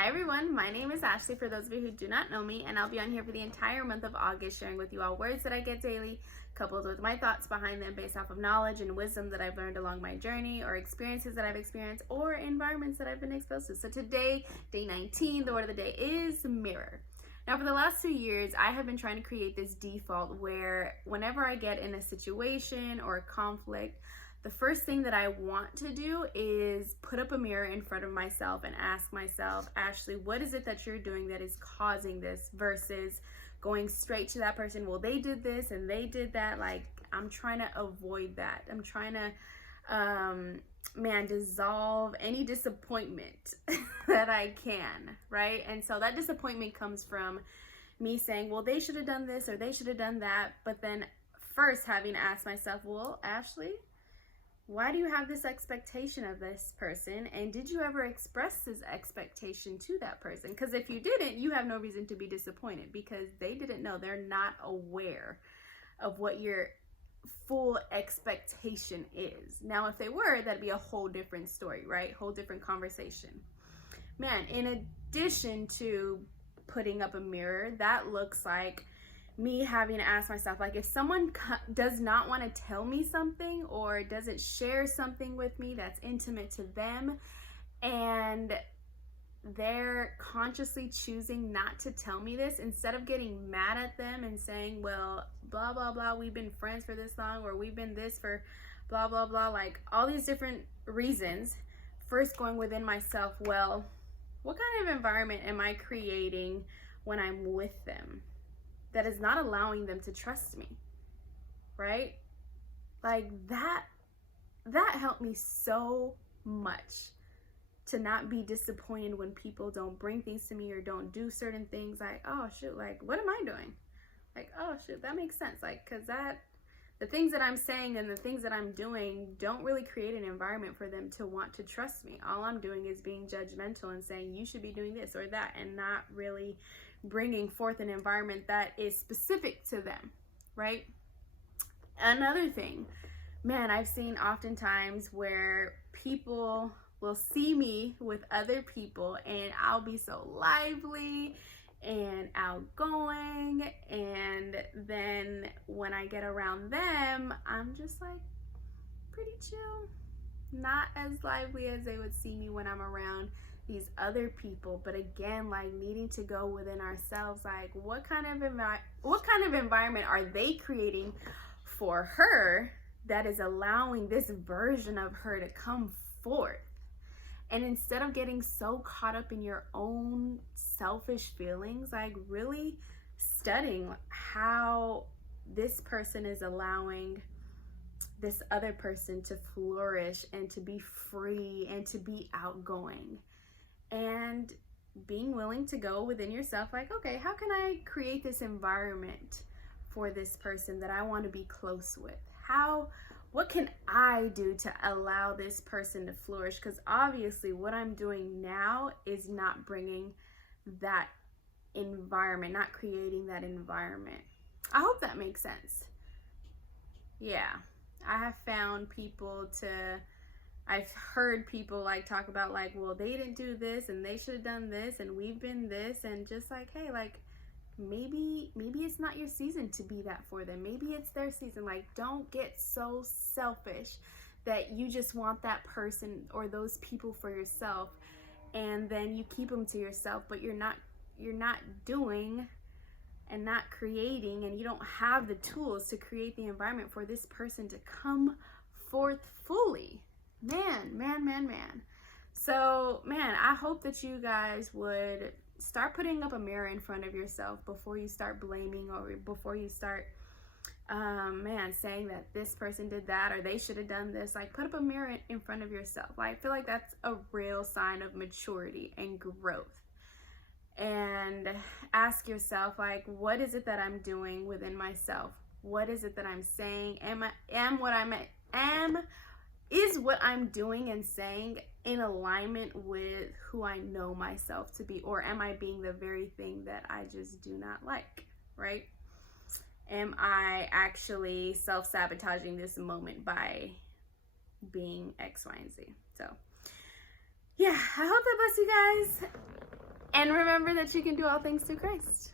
Hi everyone, my name is Ashley for those of you who do not know me, and I'll be on here for the entire month of August sharing with you all words that I get daily, coupled with my thoughts behind them based off of knowledge and wisdom that I've learned along my journey, or experiences that I've experienced, or environments that I've been exposed to. So today, day 19, the word of the day is mirror. Now for the last 2 years, I have been trying to create this default where whenever I get in a situation or a conflict, the first thing that I want to do is put up a mirror in front of myself and ask myself, Ashley, what is it that you're doing that is causing this, versus going straight to that person, well, they did this and they did that. Like, I'm trying to avoid that. I'm trying to, dissolve any disappointment that I can, right? And so that disappointment comes from me saying, well, they should have done this or they should have done that. But then first having to ask myself, well, Ashley, why do you have this expectation of this person? And did you ever express this expectation to that person? Because if you didn't, you have no reason to be disappointed because they didn't know. They're not aware of what your full expectation is. Now, if they were, that'd be a whole different story, right? Whole different conversation. Man, in addition to putting up a mirror, that looks like me having to ask myself, like, if someone does not want to tell me something or doesn't share something with me that's intimate to them, and they're consciously choosing not to tell me this, instead of getting mad at them and saying, well, blah, blah, blah, we've been friends for this long, or we've been this for blah, blah, blah, like all these different reasons, first going within myself, well, what kind of environment am I creating when I'm with them that is not allowing them to trust me, right? Like that helped me so much to not be disappointed when people don't bring things to me or don't do certain things. Like, oh shoot, like what am I doing? Like, oh shoot, that makes sense. Like, cause the things that I'm saying and the things that I'm doing don't really create an environment for them to want to trust me. All I'm doing is being judgmental and saying you should be doing this or that, and not really bringing forth an environment that is specific to them, right? Another thing, man, I've seen oftentimes where people will see me with other people and I'll be so lively and outgoing, and then when I get around them, I'm just like pretty chill, not as lively as they would see me when I'm around these other people. But again, like needing to go within ourselves, like what kind of environment are they creating for her that is allowing this version of her to come forth? And instead of getting so caught up in your own selfish feelings, like really studying how this person is allowing this other person to flourish and to be free and to be outgoing, and being willing to go within yourself, like, okay, how can I create this environment for this person that I want to be close with? What can I do to allow this person to flourish? Because obviously what I'm doing now is not bringing that environment, not creating that environment. I hope that makes sense. Yeah, I've heard people like talk about like, well, they didn't do this and they should have done this and we've been this, and just like, hey, like maybe it's not your season to be that for them. Maybe it's their season. Like, don't get so selfish that you just want that person or those people for yourself, and then you keep them to yourself, but you're not doing and not creating, and you don't have the tools to create the environment for this person to come forth fully. Man. So, man, I hope that you guys would start putting up a mirror in front of yourself before you start blaming, or before you start, saying that this person did that or they should have done this. Like, put up a mirror in front of yourself. Like, I feel like that's a real sign of maturity and growth. And ask yourself, like, what is it that I'm doing within myself? What is it that I'm saying? Is what I'm doing and saying in alignment with who I know myself to be? Or am I being the very thing that I just do not like, right? Am I actually self-sabotaging this moment by being X, Y, and Z? So, yeah, I hope that bless you guys. And remember that you can do all things through Christ.